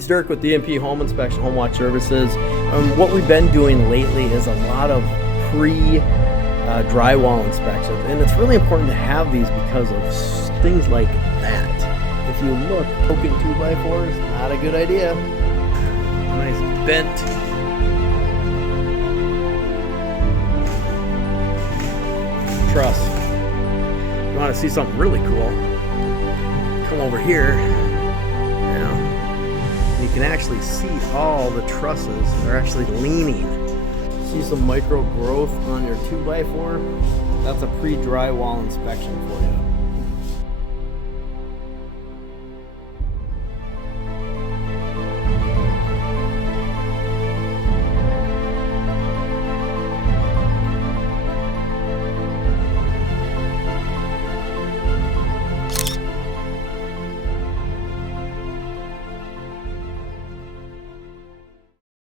It's Dirk with DMP Home Inspection, Home Watch Services. What we've been doing lately is a lot of pre-drywall inspections, and it's really important to have these because of things like that. If you look, broken 2x4 is not a good idea. Nice bent truss. You want to see something really cool? Come over here. You can actually see all the trusses are actually leaning. See some micro growth on your 2x4? That's a pre-drywall inspection for you.